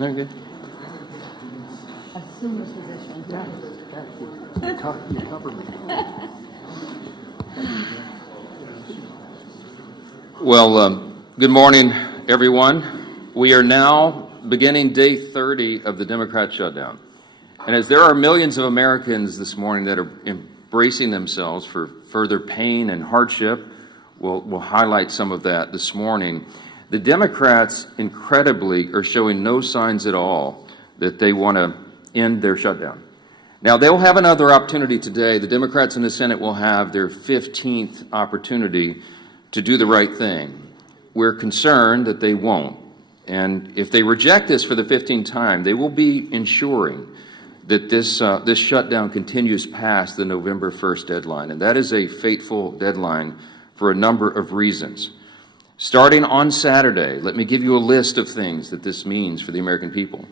Okay. Assume this position. You cover me. Well, good morning, everyone. We are now beginning day 30 of the Democrat shutdown. And as there are millions of Americans this morning that are embracing themselves for further pain and hardship, we'll highlight some of that this morning. The Democrats, incredibly, are showing no signs at all that they want to end their shutdown. Now, they'll have another opportunity today. The Democrats in the Senate will have their 15th opportunity to do the right thing. We're concerned that they won't. And if they reject this for the 15th time, they will be ensuring that this shutdown continues past the November 1st deadline. And that is a fateful deadline for a number of reasons. Starting on Saturday, let me give you a list of things that this means for the American people.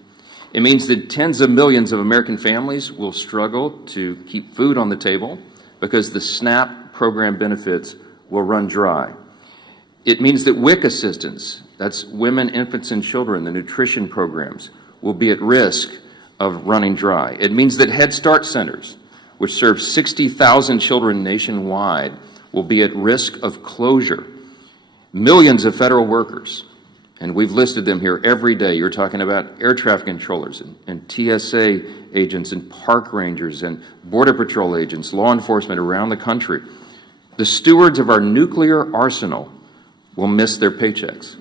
It means that tens of millions of American families will struggle to keep food on the table because the SNAP program benefits will run dry. It means that WIC assistance, that's women, infants, and children, the nutrition programs, will be at risk of running dry. It means that Head Start centers, which serve 60,000 children nationwide, will be at risk of closure. Millions of federal workers, and we've listed them here every day. You're talking about air traffic controllers and TSA agents and park rangers and Border Patrol agents, law enforcement around the country. The stewards of our nuclear arsenal will miss their paychecks.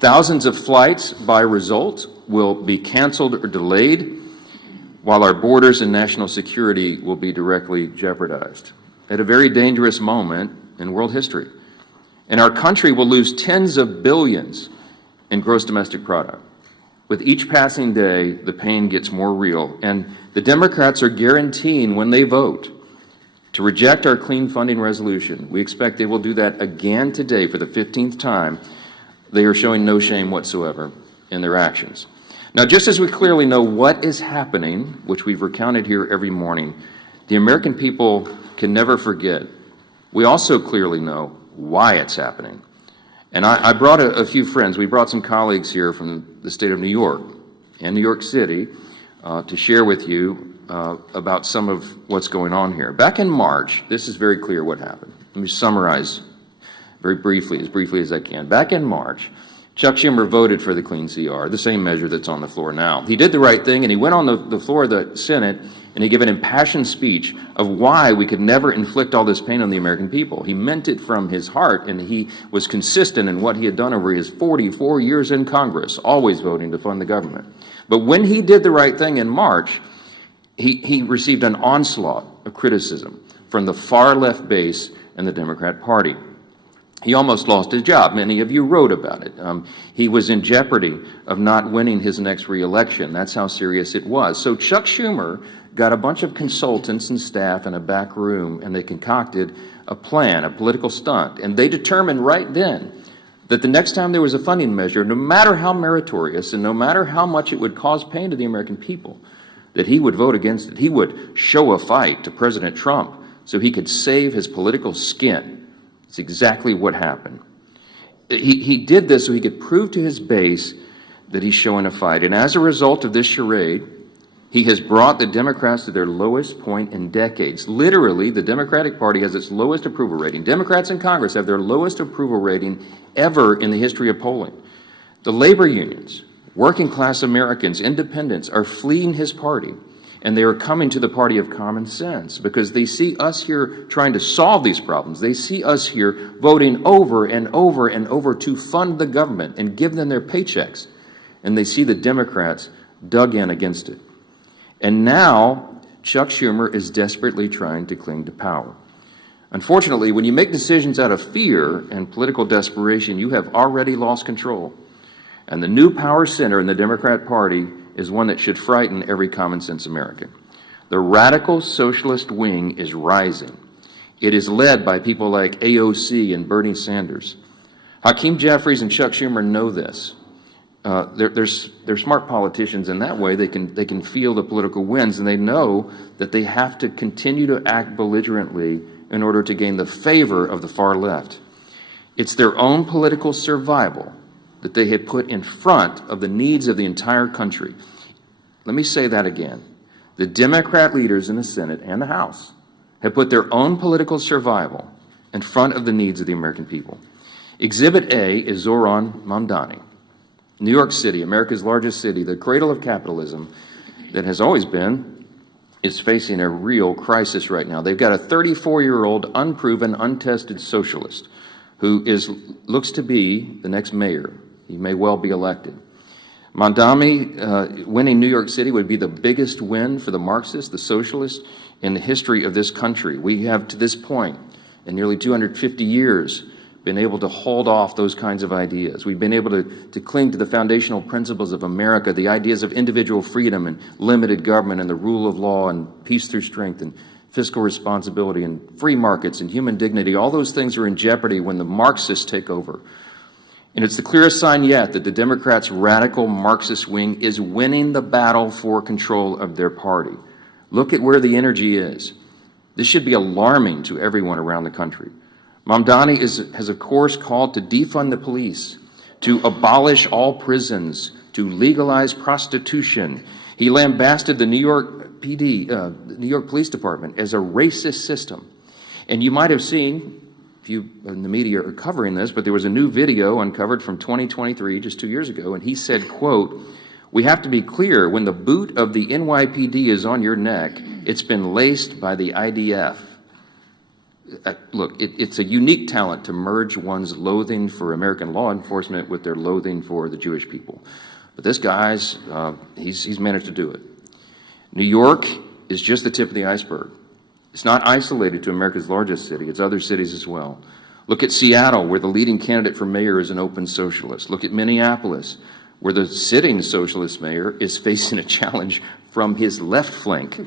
Thousands of flights, by result, will be canceled or delayed, while our borders and national security will be directly jeopardized at a very dangerous moment in world history. And our country will lose tens of billions in gross domestic product. With each passing day, the pain gets more real, and the Democrats are guaranteeing when they vote to reject our clean funding resolution. We expect they will do that again today for the 15th time. They are showing no shame whatsoever in their actions. Now, just as we clearly know what is happening, which we've recounted here every morning, the American people can never forget. We also clearly know why it's happening. And I brought a few friends. We brought some colleagues here from the state of New York and New York City to share with you about some of what's going on here. Back in March, this is very clear what happened. Let me summarize very briefly as I can. Back in March, Chuck Schumer voted for the clean CR, the same measure that's on the floor now. He did the right thing, and he went on the floor of the Senate, and he gave an impassioned speech of why we could never inflict all this pain on the American people. He meant it from his heart, and he was consistent in what he had done over his 44 years in Congress, always voting to fund the government. But when he did the right thing in March, he received an onslaught of criticism from the far left base in the Democrat Party. He almost lost his job. Many of you wrote about it. He was in jeopardy of not winning his next reelection. That's how serious it was. So Chuck Schumer got a bunch of consultants and staff in a back room, and they concocted a plan, a political stunt. And they determined right then that the next time there was a funding measure, no matter how meritorious and no matter how much it would cause pain to the American people, that he would vote against it. He would show a fight to President Trump so he could save his political skin. It's exactly what happened. He did this so he could prove to his base that he's showing a fight. And as a result of this charade, he has brought the Democrats to their lowest point in decades. Literally, the Democratic Party has its lowest approval rating. Democrats in Congress have their lowest approval rating ever in the history of polling. The labor unions, working class Americans, independents are fleeing his party. And they are coming to the party of common sense because they see us here trying to solve these problems. They see us here voting over and over and over to fund the government and give them their paychecks. And they see the Democrats dug in against it. And now Chuck Schumer is desperately trying to cling to power. Unfortunately, when you make decisions out of fear and political desperation, you have already lost control. And the new power center in the Democrat Party is one that should frighten every common sense American. The radical socialist wing is rising. It is led by people like AOC and Bernie Sanders. Hakeem Jeffries and Chuck Schumer know this. They're smart politicians in that way. They can feel the political winds, and they know that they have to continue to act belligerently in order to gain the favor of the far left. It's their own political survival that they had put in front of the needs of the entire country. Let me say that again. The Democrat leaders in the Senate and the House have put their own political survival in front of the needs of the American people. Exhibit A is Zoran Mamdani. New York City, America's largest city, the cradle of capitalism that has always been, is facing a real crisis right now. They've got a 34-year-old, unproven, untested socialist who looks to be the next mayor. He may well be elected. Mamdani winning New York City would be the biggest win for the Marxists, the socialists, in the history of this country. We have, to this point, in nearly 250 years, been able to hold off those kinds of ideas. We've been able to cling to the foundational principles of America, the ideas of individual freedom and limited government and the rule of law and peace through strength and fiscal responsibility and free markets and human dignity. All those things are in jeopardy when the Marxists take over. And it's the clearest sign yet that the Democrats' radical Marxist wing is winning the battle for control of their party. Look at where the energy is. This should be alarming to everyone around the country. Mamdani has, of course, called to defund the police, to abolish all prisons, to legalize prostitution. He lambasted the New York PD, the New York Police Department, as a racist system. And you might have seen, if you in the media are covering this, but there was a new video uncovered from 2023, just 2 years ago, and he said, quote, "We have to be clear, when the boot of the NYPD is on your neck, it's been laced by the IDF. Look, it's a unique talent to merge one's loathing for American law enforcement with their loathing for the Jewish people. But this guy's, he's managed to do it. New York is just the tip of the iceberg. It's not isolated to America's largest city. It's other cities as well. Look at Seattle, where the leading candidate for mayor is an open socialist. Look at Minneapolis, where the sitting socialist mayor is facing a challenge from his left flank.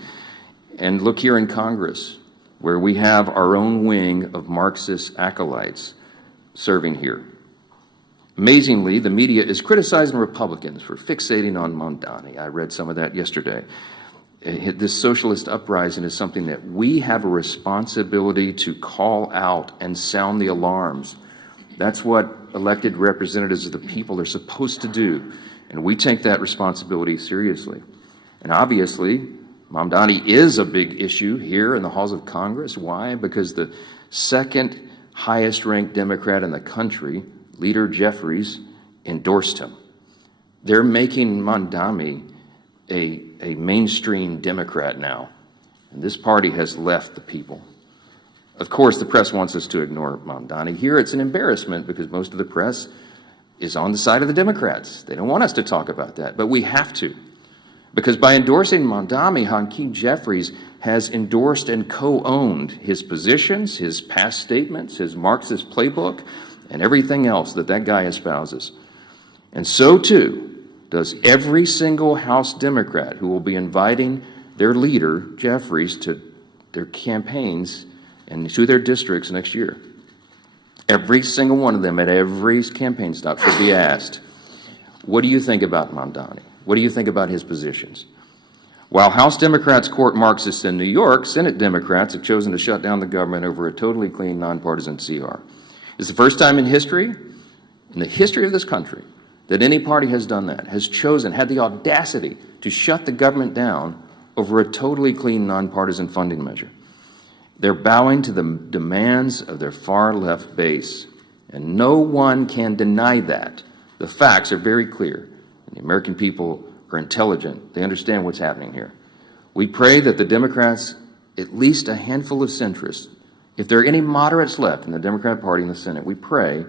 And look here in Congress, where we have our own wing of Marxist acolytes serving here. Amazingly, the media is criticizing Republicans for fixating on Mamdani. I read some of that yesterday. This socialist uprising is something that we have a responsibility to call out and sound the alarms. That's what elected representatives of the people are supposed to do, and we take that responsibility seriously. And obviously, Mamdani is a big issue here in the halls of Congress. Why? Because the second highest ranked Democrat in the country, Leader Jeffries, endorsed him. They're making Mamdani a mainstream Democrat now, and this party has left the people. Of course, the press wants us to ignore Mamdani. Here it's an embarrassment because most of the press is on the side of the Democrats. They don't want us to talk about that, but we have to. Because by endorsing Mamdani, Hakeem Jeffries has endorsed and co-owned his positions, his past statements, his Marxist playbook, and everything else that that guy espouses. And so, too, does every single House Democrat who will be inviting their leader, Jeffries, to their campaigns and to their districts next year. Every single one of them at every campaign stop should be asked, what do you think about Mamdani? What do you think about his positions? While House Democrats court Marxists in New York, Senate Democrats have chosen to shut down the government over a totally clean, nonpartisan CR. It's the first time in the history of this country, that any party has done that, has chosen, had the audacity to shut the government down over a totally clean, nonpartisan funding measure. They're bowing to the demands of their far-left base, and no one can deny that. The facts are very clear. The American people are intelligent. They understand what's happening here. We pray that the Democrats, at least a handful of centrists, if there are any moderates left in the Democrat Party in the Senate, we pray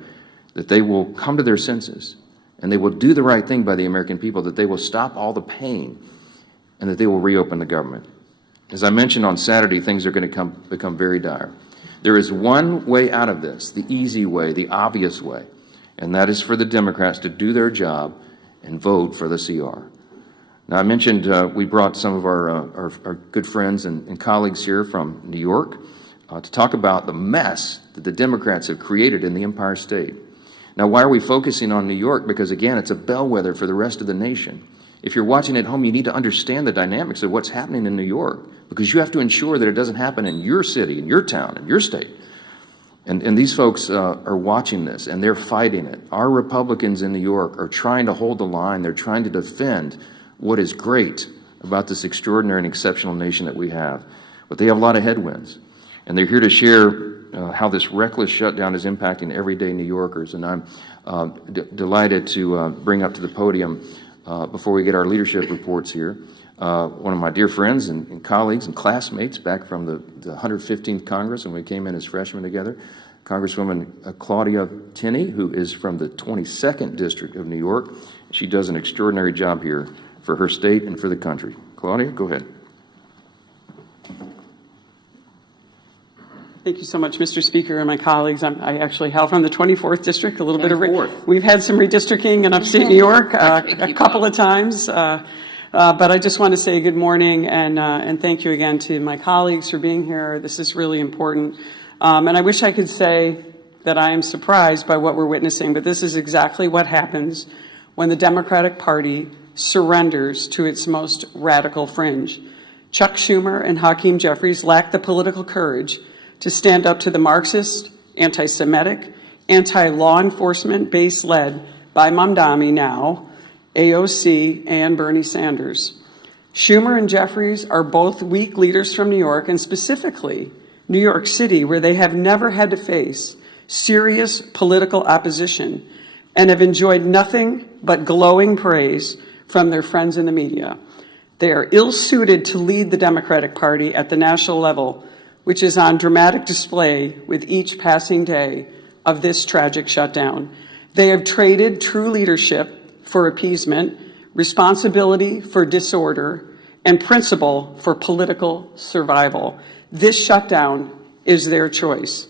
that they will come to their senses and they will do the right thing by the American people, that they will stop all the pain and that they will reopen the government. As I mentioned on Saturday, things are going to become very dire. There is one way out of this, the easy way, the obvious way, and that is for the Democrats to do their job and vote for the CR. Now, I mentioned we brought some of our good friends and colleagues here from New York to talk about the mess that the Democrats have created in the Empire State. Now, why are we focusing on New York? Because, again, it's a bellwether for the rest of the nation. If you're watching at home, you need to understand the dynamics of what's happening in New York, because you have to ensure that it doesn't happen in your city, in your town, in your state. And these folks are watching this, and they're fighting it. Our Republicans in New York are trying to hold the line. They're trying to defend what is great about this extraordinary and exceptional nation that we have. But they have a lot of headwinds. And they're here to share how this reckless shutdown is impacting everyday New Yorkers. And I'm delighted to bring up to the podium, before we get our leadership reports here, one of my dear friends and colleagues and classmates back from the 115th Congress when we came in as freshmen together, Congresswoman Claudia Tenney, who is from the 22nd District of New York. She does an extraordinary job here for her state and for the country. Claudia, go ahead. Thank you so much, Mr. Speaker, and my colleagues. I actually hail from the 24th District, a little bit of we've had some redistricting in upstate New York a couple of times, but I just want to say good morning and thank you again to my colleagues for being here. This is really important, and I wish I could say that I am surprised by what we're witnessing, but this is exactly what happens when the Democratic Party surrenders to its most radical fringe. Chuck Schumer and Hakeem Jeffries lack the political courage to stand up to the Marxist, anti-Semitic, anti-law enforcement base led by Mamdani now, AOC, and Bernie Sanders. Schumer and Jeffries are both weak leaders from New York, and specifically New York City, where they have never had to face serious political opposition and have enjoyed nothing but glowing praise from their friends in the media. They are ill-suited to lead the Democratic Party at the national level, which is on dramatic display with each passing day of this tragic shutdown. They have traded true leadership for appeasement, responsibility for disorder, and principle for political survival. This shutdown is their choice.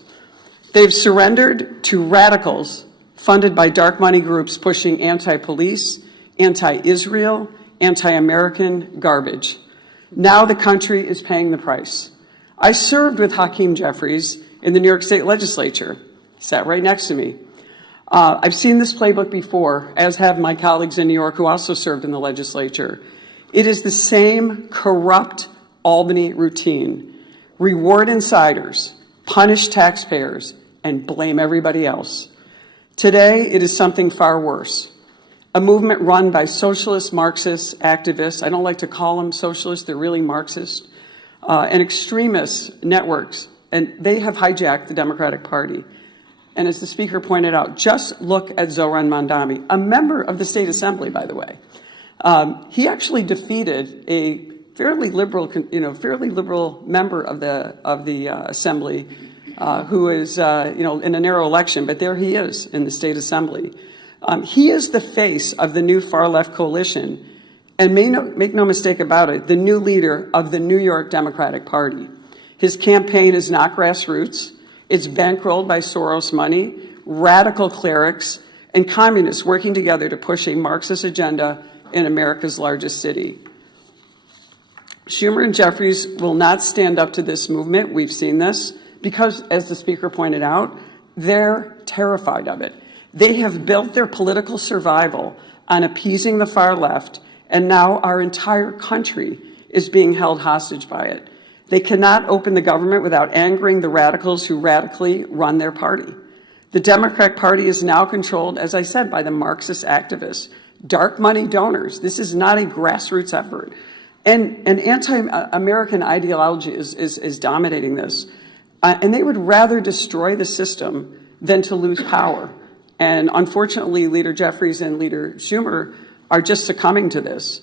They've surrendered to radicals funded by dark money groups pushing anti-police, anti-Israel, anti-American garbage. Now the country is paying the price. I served with Hakeem Jeffries in the New York State Legislature. He sat right next to me. I've seen this playbook before, as have my colleagues in New York who also served in the legislature. It is the same corrupt Albany routine. Reward insiders, punish taxpayers, and blame everybody else. Today, it is something far worse. A movement run by socialist Marxist activists. I don't like to call them socialists, they're really Marxist. And extremist networks, and they have hijacked the Democratic Party. And as the Speaker pointed out, just look at Zohran Mamdani, a member of the State Assembly, by the way. He actually defeated a fairly liberal member of the Assembly, who is in a narrow election, but there he is in the State Assembly. He is the face of the new far-left coalition. And make no mistake about it, the new leader of the New York Democratic Party. His campaign is not grassroots. It's bankrolled by Soros money, radical clerics, and communists working together to push a Marxist agenda in America's largest city. Schumer and Jeffries will not stand up to this movement. We've seen this because, as the Speaker pointed out, they're terrified of it. They have built their political survival on appeasing the far left, and now our entire country is being held hostage by it. They cannot open the government without angering the radicals who radically run their party. The Democratic Party is now controlled, as I said, by the Marxist activists, dark money donors. This is not a grassroots effort. And an anti-American ideology is dominating this. And they would rather destroy the system than to lose power. And unfortunately, Leader Jeffries and Leader Schumer are just succumbing to this.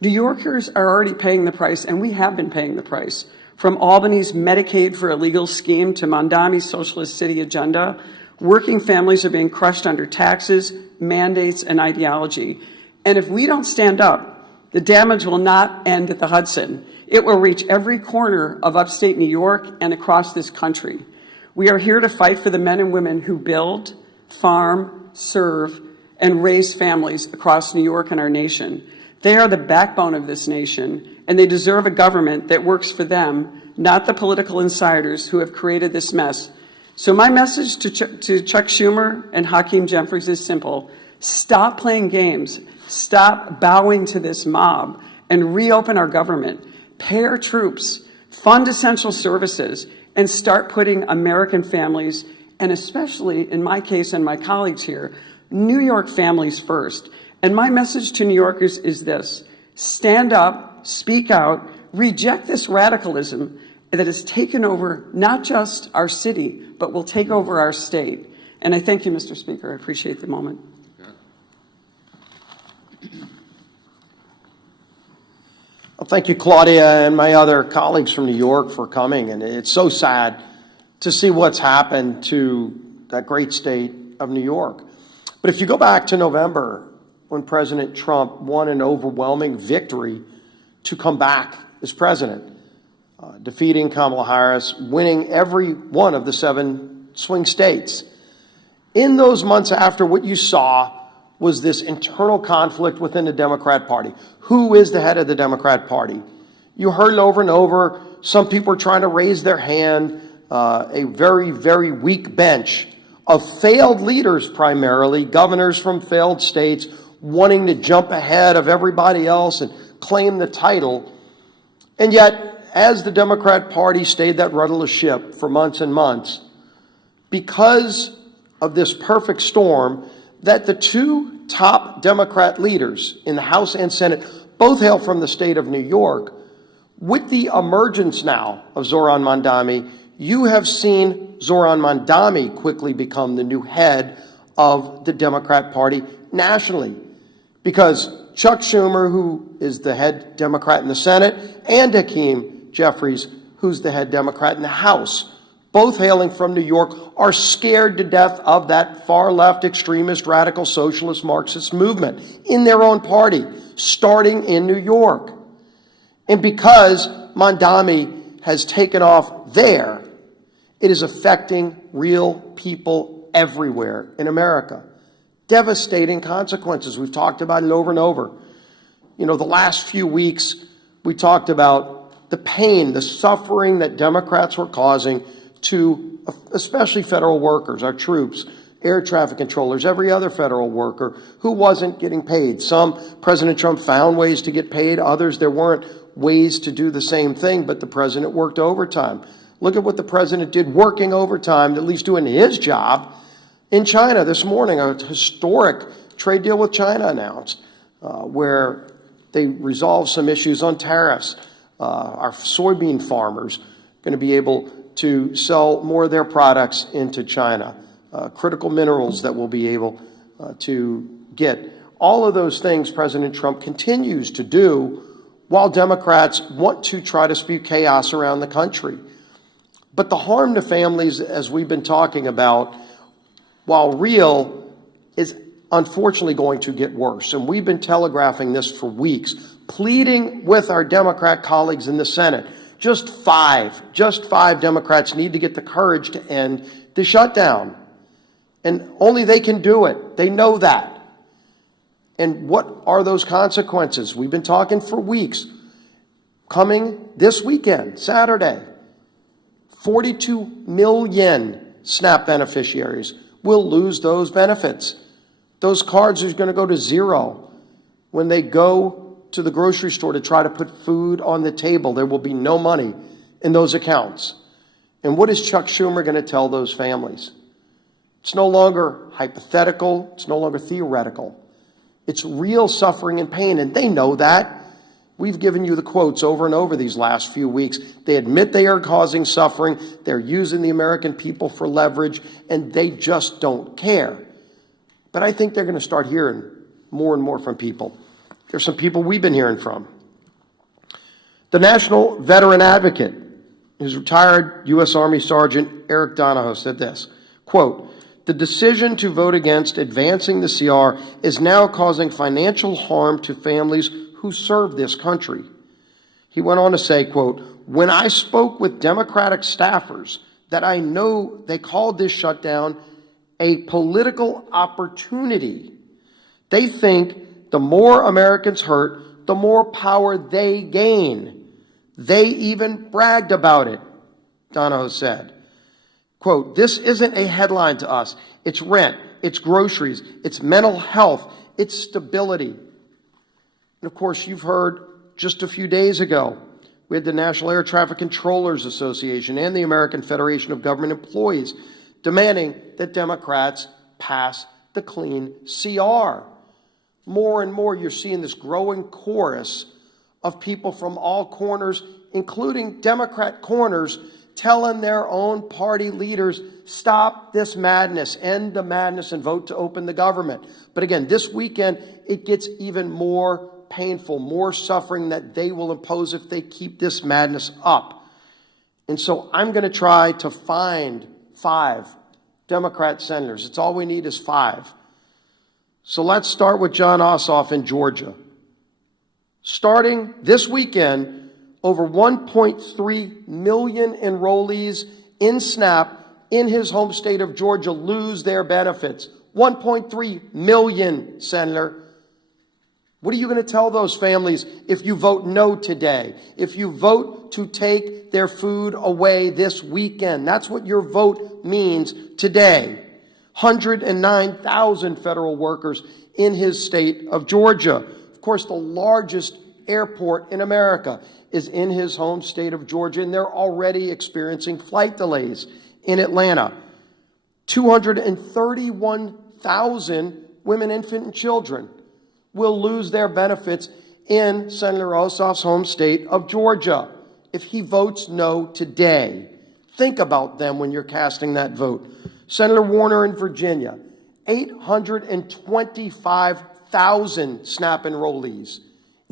New Yorkers are already paying the price, and we have been paying the price. From Albany's Medicaid for illegal scheme to Mamdani's socialist city agenda, working families are being crushed under taxes, mandates, and ideology. And if we don't stand up, the damage will not end at the Hudson. It will reach every corner of upstate New York and across this country. We are here to fight for the men and women who build, farm, serve, and raise families across New York and our nation. They are the backbone of this nation, and they deserve a government that works for them, not the political insiders who have created this mess. So my message to Chuck Schumer and Hakeem Jeffries is simple. Stop playing games. Stop bowing to this mob and reopen our government. Pay our troops, fund essential services, and start putting American families and especially in my case and my colleagues here, New York families first. And my message to New Yorkers is this: stand up, speak out, reject this radicalism that has taken over not just our city, but will take over our state. And I thank you, Mr. Speaker. I appreciate the moment. Well, thank you, Claudia, and my other colleagues from New York for coming. And it's so sad to see what's happened to that great state of New York. But if you go back to November, when President Trump won an overwhelming victory to come back as president, defeating Kamala Harris, winning every one of the 7 swing states. In those months after, what you saw was this internal conflict within the Democrat Party. Who is the head of the Democrat Party? You heard it over and over. Some people are trying to raise their hand. A very, very weak bench of failed leaders, primarily governors from failed states, wanting to jump ahead of everybody else and claim the title. And yet, as the Democrat Party stayed that rudderless ship for months and months, because of this perfect storm, that the 2 top Democrat leaders in the House and Senate both hail from the state of New York. With the emergence now of Zohran Mamdani, you have seen Zohran Mamdani quickly become the new head of the Democrat Party nationally, because Chuck Schumer, who is the head Democrat in the Senate, and Hakeem Jeffries, who's the head Democrat in the House, both hailing from New York, are scared to death of that far-left extremist, radical, socialist, Marxist movement in their own party, starting in New York. And because Mamdani has taken off there, it is affecting real people everywhere in America. Devastating consequences. We've talked about it over and over. You know, the last few weeks, we talked about the pain, the suffering that Democrats were causing to especially federal workers, our troops, air traffic controllers, every other federal worker who wasn't getting paid. Some, President Trump found ways to get paid. Others, there weren't ways to do the same thing, but the president worked overtime. Look at what the president did working overtime, at least doing his job, in China this morning. A historic trade deal with China announced, where they resolved some issues on tariffs. Our soybean farmers are going to be able to sell more of their products into China. Critical minerals that we'll be able to get. All of those things President Trump continues to do while Democrats want to try to spew chaos around the country. But the harm to families, as we've been talking about, while real, is unfortunately going to get worse. And we've been telegraphing this for weeks, pleading with our Democrat colleagues in the Senate. Just five Democrats need to get the courage to end the shutdown. And only they can do it. They know that. And what are those consequences? We've been talking for weeks. Coming this weekend, Saturday, 42 million SNAP beneficiaries will lose those benefits. Those cards are going to go to zero. When they go to the grocery store to try to put food on the table, there will be no money in those accounts. And what is Chuck Schumer going to tell those families? It's no longer hypothetical. It's no longer theoretical. It's real suffering and pain, and they know that. We've given you the quotes over and over these last few weeks. They admit they are causing suffering. They're using the American people for leverage, and they just don't care. But I think they're going to start hearing more and more from people. There's some people we've been hearing from. The National Veteran Advocate, his retired U.S. Army Sergeant Eric Donahoe, said this, quote, "The decision to vote against advancing the CR is now causing financial harm to families who serve this country." He went on to say, quote, "When I spoke with Democratic staffers that I know they called this shutdown a political opportunity. They think the more Americans hurt, the more power they gain. They even bragged about it," Donahoe said. Quote, "This isn't a headline to us. It's rent, it's groceries, it's mental health, it's stability." And of course, you've heard just a few days ago, we had the National Air Traffic Controllers Association and the American Federation of Government Employees demanding that Democrats pass the clean CR. More and more, you're seeing this growing chorus of people from all corners, including Democrat corners, telling their own party leaders, stop this madness, end the madness, and vote to open the government. But again, this weekend, it gets even more painful, more suffering that they will impose if they keep this madness up. And so I'm going to try to find 5 Democrat senators. It's all we need is 5. So let's start with John Ossoff in Georgia. Starting this weekend, over 1.3 million enrollees in SNAP in his home state of Georgia lose their benefits. 1.3 million, Senator. What are you going to tell those families if you vote no today? If you vote to take their food away this weekend? That's what your vote means today. 109,000 federal workers in his state of Georgia. Of course, the largest airport in America is in his home state of Georgia, and they're already experiencing flight delays in Atlanta. 231,000 women, infant, and children will lose their benefits in Senator Ossoff's home state of Georgia if he votes no today. Think about them when you're casting that vote. Senator Warner in Virginia, 825,000 SNAP enrollees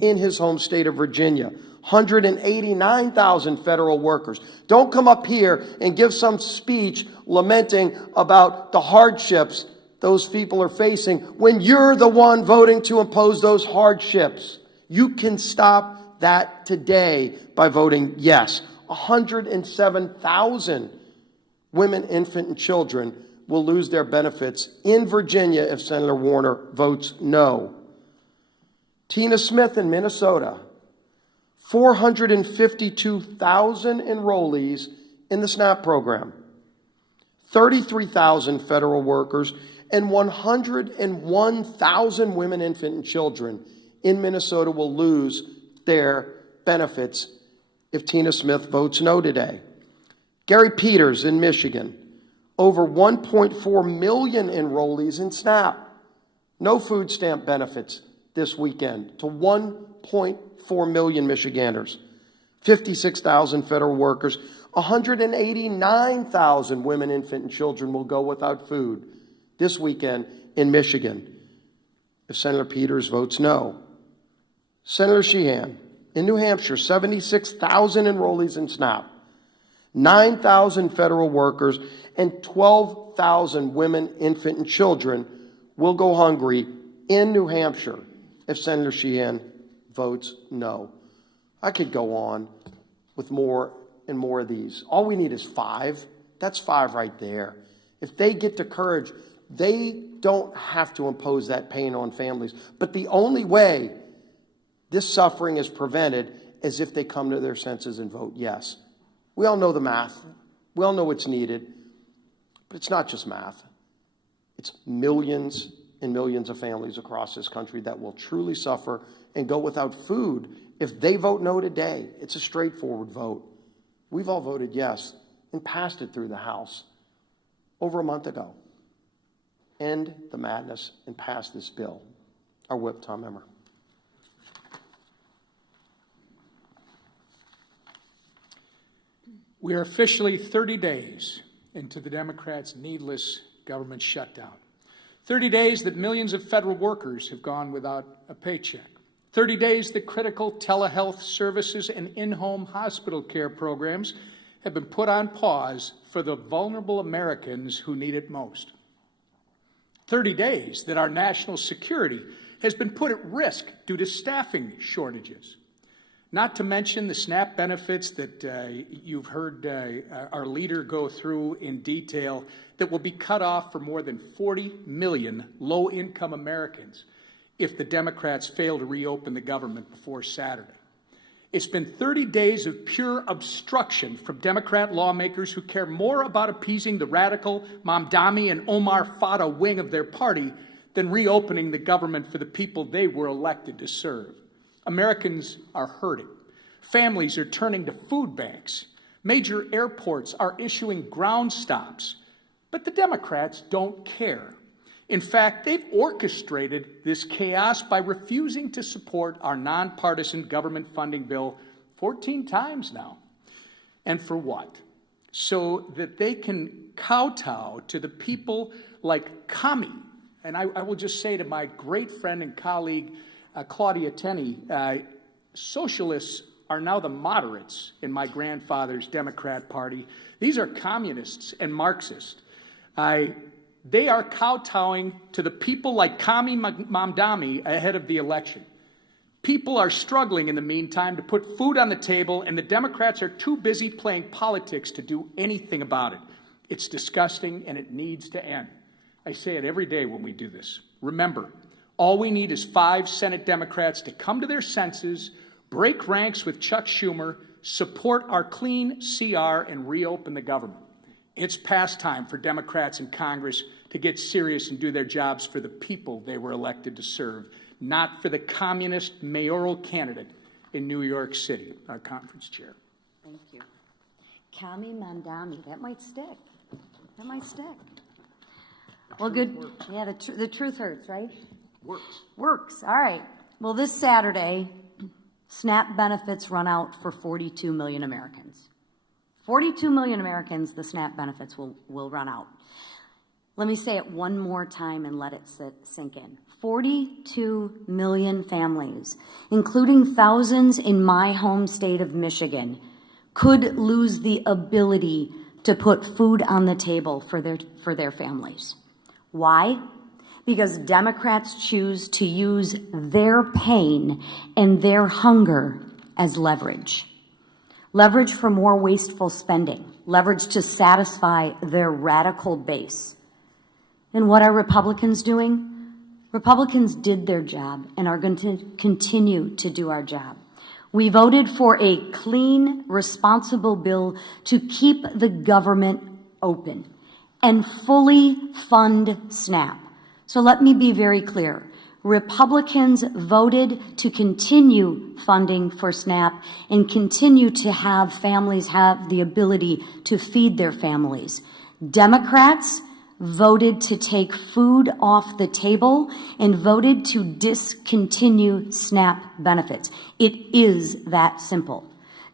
in his home state of Virginia. 189,000 federal workers. Don't come up here and give some speech lamenting about the hardships those people are facing when you're the one voting to impose those hardships. You can stop that today by voting yes. 107,000 women, infant, and children will lose their benefits in Virginia if Senator Warner votes no. Tina Smith in Minnesota, 452,000 enrollees in the SNAP program, 33,000 federal workers, and 101,000 women, infant, and children in Minnesota will lose their benefits if Tina Smith votes no today. Gary Peters in Michigan, over 1.4 million enrollees in SNAP. No food stamp benefits this weekend to 1.4 million Michiganders. 56,000 federal workers. 189,000 women, infant, and children will go without food this weekend in Michigan if Senator Peters votes no. Senator Sheehan in New Hampshire, 76,000 enrollees in SNAP. 9,000 federal workers and 12,000 women, infant, and children will go hungry in New Hampshire if Senator Sheehan votes no. I could go on with more and more of these. All we need is 5. That's 5 right there. If they get the courage, they don't have to impose that pain on families. But the only way this suffering is prevented is if they come to their senses and vote yes. We all know the math. We all know what's needed. But it's not just math. It's millions and millions of families across this country that will truly suffer and go without food if they vote no today. It's a straightforward vote. We've all voted yes and passed it through the House over a month ago. End the madness and pass this bill. Our whip, Tom Emmer. We are officially 30 days into the Democrats' needless government shutdown. 30 days that millions of federal workers have gone without a paycheck. 30 days that critical telehealth services and in-home hospital care programs have been put on pause for the vulnerable Americans who need it most. 30 days that our national security has been put at risk due to staffing shortages. Not to mention the SNAP benefits that you've heard our leader go through in detail that will be cut off for more than 40 million low-income Americans if the Democrats fail to reopen the government before Saturday. It's been 30 days of pure obstruction from Democrat lawmakers who care more about appeasing the radical Mamdani and Omar Fata wing of their party than reopening the government for the people they were elected to serve. Americans are hurting. Families are turning to food banks. Major airports are issuing ground stops. But the Democrats don't care. In fact, they've orchestrated this chaos by refusing to support our nonpartisan government funding bill 14 times now. And for what? So that they can kowtow to the people like Kami. And I will just say to my great friend and colleague, Claudia Tenney, socialists are now the moderates in my grandfather's Democrat Party. These are communists and Marxists. They are kowtowing to the people like Kami Mamdani ahead of the election. People are struggling in the meantime to put food on the table, and the Democrats are too busy playing politics to do anything about it. It's disgusting, and it needs to end. I say it every day when we do this. Remember, all we need is 5 Senate Democrats to come to their senses, break ranks with Chuck Schumer, support our clean CR, and reopen the government. It's past time for Democrats in Congress to get serious and do their jobs for the people they were elected to serve, not for the communist mayoral candidate in New York City, our conference chair. Thank you. Kami Mandami, that might stick. That might stick. Well, good. Yeah, the truth hurts, right? Works. All right. Well, this Saturday, SNAP benefits run out for 42 million Americans. 42 million Americans, the SNAP benefits will run out. Let me say it one more time and let it sink in. 42 million families, including thousands in my home state of Michigan, could lose the ability to put food on the table for their families. Why? Because Democrats choose to use their pain and their hunger as leverage. Leverage for more wasteful spending, leverage to satisfy their radical base. And what are Republicans doing? Republicans did their job and are going to continue to do our job. We voted for a clean, responsible bill to keep the government open and fully fund SNAP. So let me be very clear. Republicans voted to continue funding for SNAP and continue to have families have the ability to feed their families. Democrats voted to take food off the table and voted to discontinue SNAP benefits. It is that simple.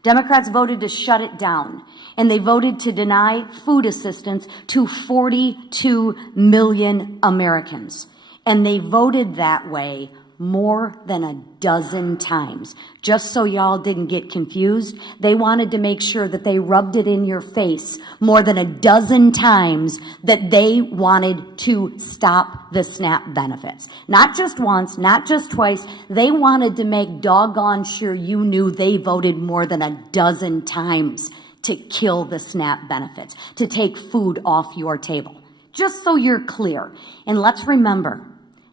Democrats voted to shut it down, and they voted to deny food assistance to 42 million Americans. And they voted that way more than a dozen times. Just so y'all didn't get confused, they wanted to make sure that they rubbed it in your face more than a dozen times that they wanted to stop the SNAP benefits. Not just once, not just twice. They wanted to make doggone sure you knew they voted more than a dozen times to kill the SNAP benefits, to take food off your table. Just so you're clear. And let's remember,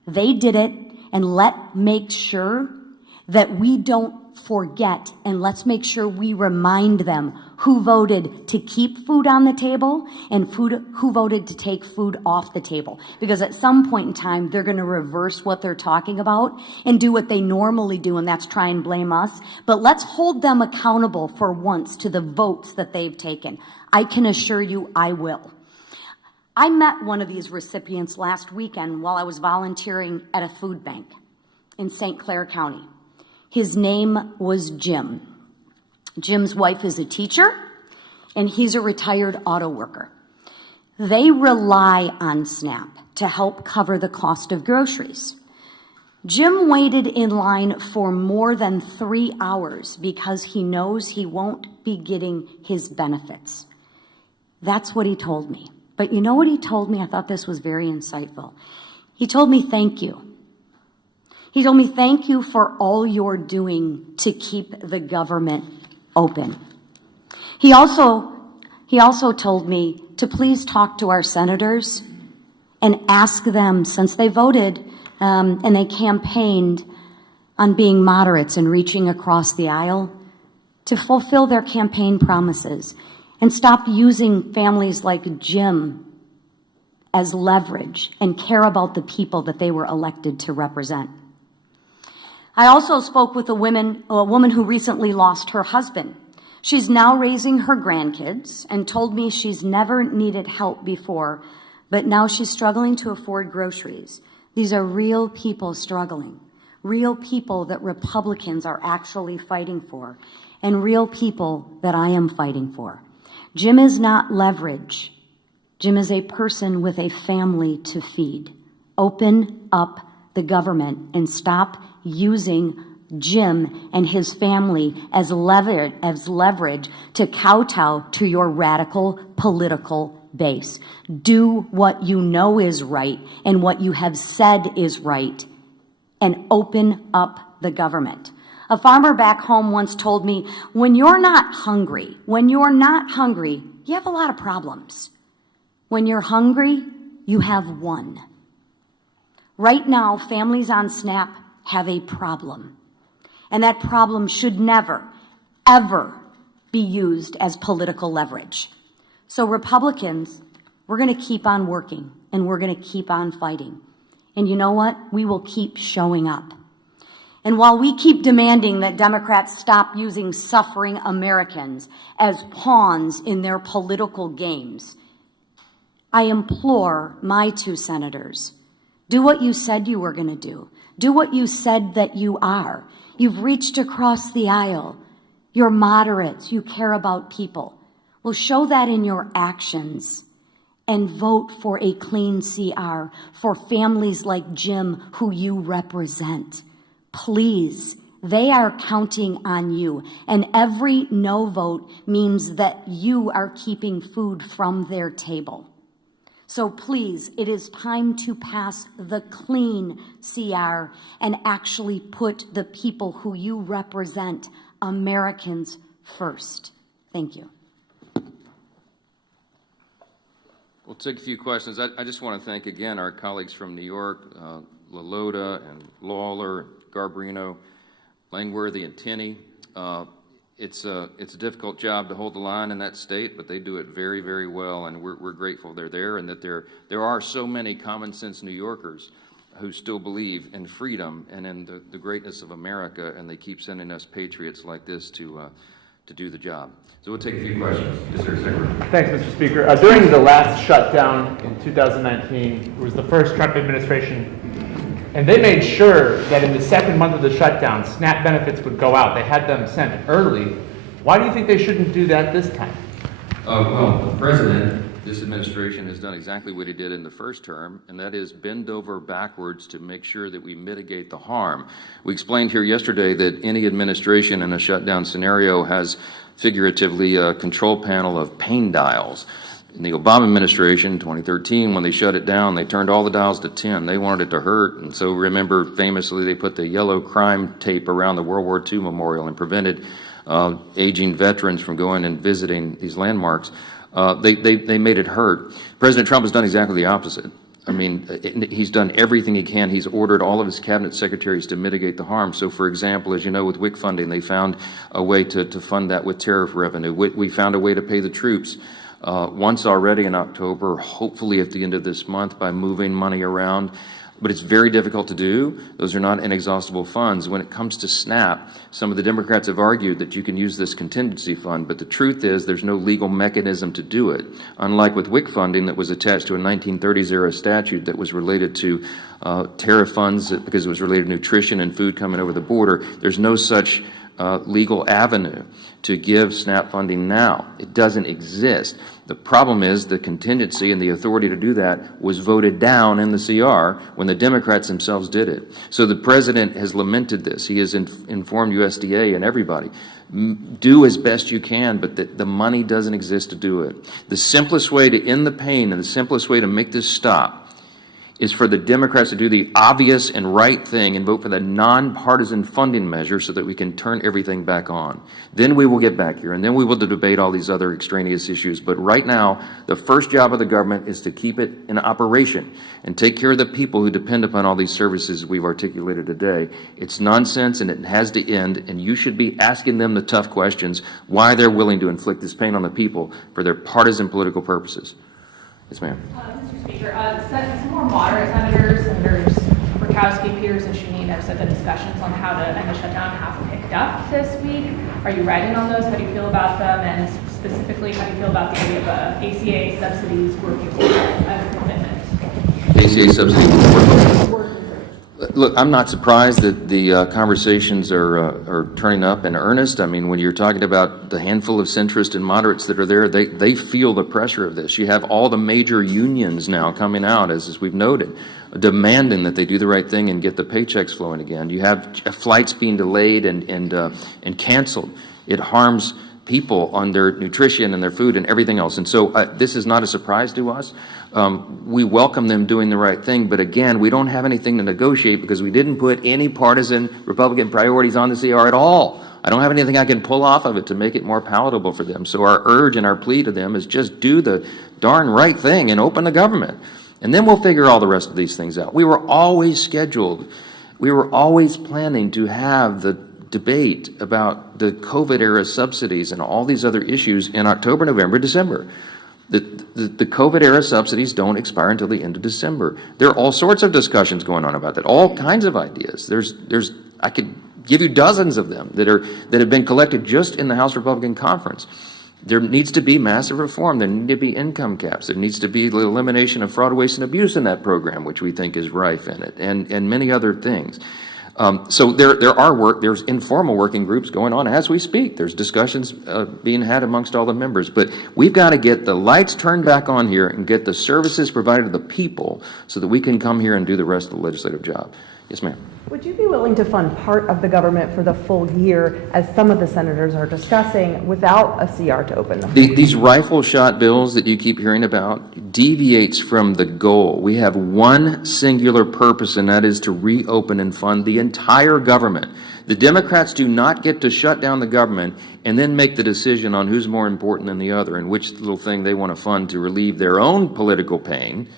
they did it, and let's make sure that we don't forget, and let's make sure we remind them who voted to keep food on the table and who voted to take food off the table. Because at some point in time, they're going to reverse what they're talking about and do what they normally do, and that's try and blame us. But let's hold them accountable for once to the votes that they've taken. I can assure you I will. I met one of these recipients last weekend while I was volunteering at a food bank in St. Clair County. His name was Jim. Jim's wife is a teacher, and he's a retired auto worker. They rely on SNAP to help cover the cost of groceries. Jim waited in line for more than 3 hours because he knows he won't be getting his benefits. That's what he told me. But you know what he told me? I thought this was very insightful. He told me, thank you. He told me, thank you for all you're doing to keep the government open. He also told me to please talk to our senators and ask them, since they voted and they campaigned on being moderates and reaching across the aisle, to fulfill their campaign promises and stop using families like Jim as leverage and care about the people that they were elected to represent. I also spoke with a woman who recently lost her husband She's now raising her grandkids and told me she's never needed help before, but now she's struggling to afford groceries. These are real people struggling, real people that Republicans are actually fighting for, and real people that I am fighting for. Jim is not leverage. Jim is a person with a family to feed. Open up the government and stop using Jim and his family as leverage to kowtow to your radical political base. Do what you know is right and what you have said is right, and open up the government. A farmer back home once told me, when you're not hungry, you have a lot of problems. When you're hungry, you have one. Right now, families on SNAP have a problem. And that problem should never, ever be used as political leverage. So Republicans, we're going to keep on working and we're going to keep on fighting. And you know what? We will keep showing up. And while we keep demanding that Democrats stop using suffering Americans as pawns in their political games, I implore my two senators, do what you said you were going to do. Do what you said that you are. You've reached across the aisle. You're moderates. You care about people. Well, show that in your actions and vote for a clean CR for families like Jim who you represent. Please, they are counting on you. And every no vote means that you are keeping food from their table. So please, it is time to pass the clean CR and actually put the people who you represent, Americans, first. Thank you. We'll take a few questions. I just want to thank again our colleagues from New York, LaLota and Lawler, Garbarino, Langworthy, and Tenney. It's a difficult job to hold the line in that state, but they do it very, very well, and we're grateful they're there, and that there are so many common sense New Yorkers who still believe in freedom and in the greatness of America, and they keep sending us patriots like this to do the job. So we'll take a few questions. Yes, sir, Secretary. Thanks, Mr. Speaker. During the last shutdown in 2019, it was the first Trump administration, and they made sure that in the second month of the shutdown, SNAP benefits would go out. They had them sent early. Why do you think they shouldn't do that this time? Well, the president, this administration has done exactly what he did in the first term, and that is bend over backwards to make sure that we mitigate the harm. We explained here yesterday that any administration in a shutdown scenario has figuratively a control panel of pain dials. In the Obama administration, 2013, when they shut it down, they turned all the dials to 10. They wanted it to hurt, and so remember, famously, they put the yellow crime tape around the World War II memorial and prevented aging veterans from going and visiting these landmarks. They made it hurt. President Trump has done exactly the opposite. I mean, he's done everything he can. He's ordered all of his cabinet secretaries to mitigate the harm. So, for example, as you know, with WIC funding, they found a way to fund that with tariff revenue. We found a way to pay the troops once already in October, hopefully at the end of this month, by moving money around. But it's very difficult to do. Those are not inexhaustible funds. When it comes to SNAP, some of the Democrats have argued that you can use this contingency fund, but the truth is there's no legal mechanism to do it. Unlike with WIC funding that was attached to a 1930s-era statute that was related to tariff funds because it was related to nutrition and food coming over the border, there's no such legal avenue to give SNAP funding now. It doesn't exist. The problem is the contingency and the authority to do that was voted down in the CR when the Democrats themselves did it. So the president has lamented this. He has informed USDA and everybody. Do as best you can, but the money doesn't exist to do it. The simplest way to end the pain and the simplest way to make this stop is for the Democrats to do the obvious and right thing and vote for the nonpartisan funding measure so that we can turn everything back on. Then we will get back here, and then we will debate all these other extraneous issues. But right now, the first job of the government is to keep it in operation and take care of the people who depend upon all these services we've articulated today. It's nonsense, and it has to end, and you should be asking them the tough questions, why they're willing to inflict this pain on the people for their partisan political purposes. Yes, ma'am. Mr. Speaker, some more moderate senators Murkowski, Peters, and Shanino said the discussions on how to end the shutdown have picked up this week. Are you writing on those? How do you feel about them? And specifically, how do you feel about the idea of ACA subsidies working as a commitment? ACA subsidies. Look, I'm not surprised that the conversations are turning up in earnest. I mean, when you're talking about the handful of centrists and moderates that are there, they feel the pressure of this. You have all the major unions now coming out, as we've noted, demanding that they do the right thing and get the paychecks flowing again. You have flights being delayed and canceled. It harms people on their nutrition and their food and everything else. And so this is not a surprise to us. We welcome them doing the right thing, but again, we don't have anything to negotiate because we didn't put any partisan Republican priorities on the CR at all. I don't have anything I can pull off of it to make it more palatable for them. So our urge and our plea to them is just do the darn right thing and open the government. And then we'll figure all the rest of these things out. We were always scheduled. We were always planning to have the debate about the COVID-era subsidies and all these other issues in October, November, December. The COVID-era subsidies don't expire until the end of December. There are all sorts of discussions going on about that, all kinds of ideas. I could give you dozens of them that have been collected just in the House Republican Conference. There needs to be massive reform. There need to be income caps. There needs to be the elimination of fraud, waste, and abuse in that program, which we think is rife in it, and many other things. So there's informal working groups going on as we speak. There's discussions being had amongst all the members, but we've got to get the lights turned back on here and get the services provided to the people so that we can come here and do the rest of the legislative job. Yes, ma'am. Would you be willing to fund part of the government for the full year, as some of the senators are discussing, without a CR to open them? These rifle shot bills that you keep hearing about deviates from the goal. We have one singular purpose, and that is to reopen and fund the entire government. The Democrats do not get to shut down the government and then make the decision on who's more important than the other and which little thing they want to fund to relieve their own political pain.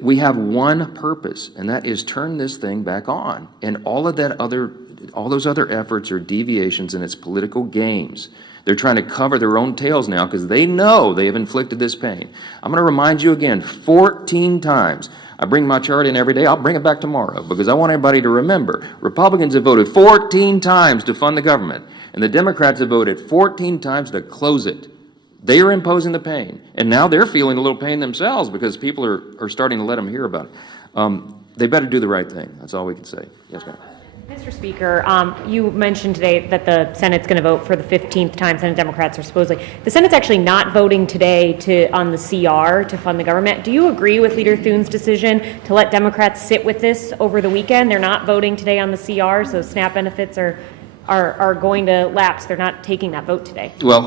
We have one purpose, and that is turn this thing back on. And all those other efforts are deviations, and it's political games. They're trying to cover their own tails now because they know they have inflicted this pain. I'm going to remind you again 14 times. I bring my chart in every day. I'll bring it back tomorrow because I want everybody to remember. Republicans have voted 14 times to fund the government, and the Democrats have voted 14 times to close it. They are imposing the pain, and now they're feeling a little pain themselves because people are starting to let them hear about it. They better do the right thing. That's all we can say. Yes, ma'am. Mr. Speaker, you mentioned today that the Senate's going to vote for the 15th time. Senate Democrats are supposedly. The Senate's actually not voting today on the CR to fund the government. Do you agree with Leader Thune's decision to let Democrats sit with this over the weekend? They're not voting today on the CR, so SNAP benefits are going to lapse. They're not taking that vote today. Well,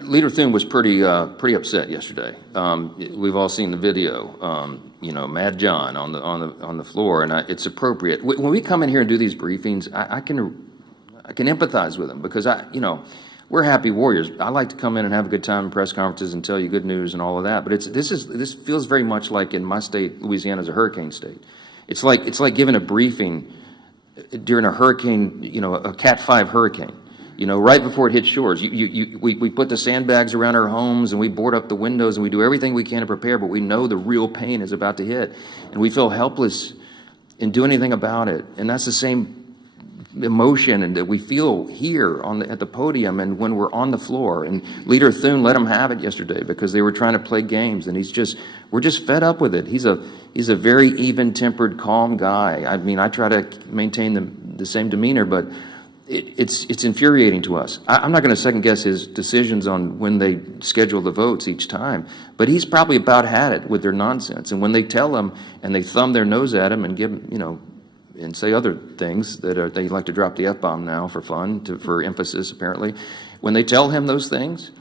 Leader Thune was pretty upset yesterday. We've all seen the video. Mad John on the floor, and it's appropriate. When we come in here and do these briefings, I can empathize with them because we're happy warriors. I like to come in and have a good time in press conferences and tell you good news and all of that. But this feels very much like in my state, Louisiana is a hurricane state. It's like giving a briefing during a hurricane, a Cat 5 hurricane, right before it hits shores. We put the sandbags around our homes and we board up the windows and we do everything we can to prepare, but we know the real pain is about to hit. And we feel helpless in doing anything about it. And that's the same emotion and that we feel here at the podium and when we're on the floor. And Leader Thune let them have it yesterday because they were trying to play games, and we're just fed up with it. He's a very even-tempered, calm guy. I mean, I try to maintain the same demeanor, but it's infuriating to us. I'm not going to second-guess his decisions on when they schedule the votes each time, but he's probably about had it with their nonsense. And when they tell him and they thumb their nose at him and give him, and say other things that they like to drop the F-bomb now for fun, for emphasis apparently. When they tell him those things,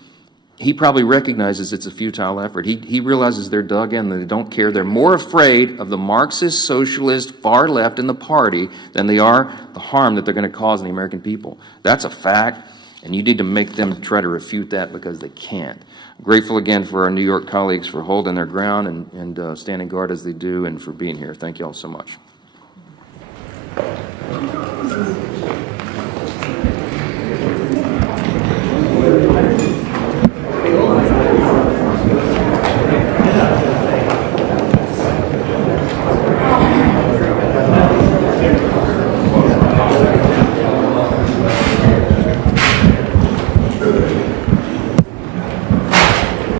he probably recognizes it's a futile effort. He realizes they're dug in, that they don't care. They're more afraid of the Marxist, socialist, far left in the party than they are the harm that they're going to cause in the American people. That's a fact, and you need to make them try to refute that because they can't. I'm grateful again for our New York colleagues for holding their ground and standing guard as they do and for being here. Thank you all so much.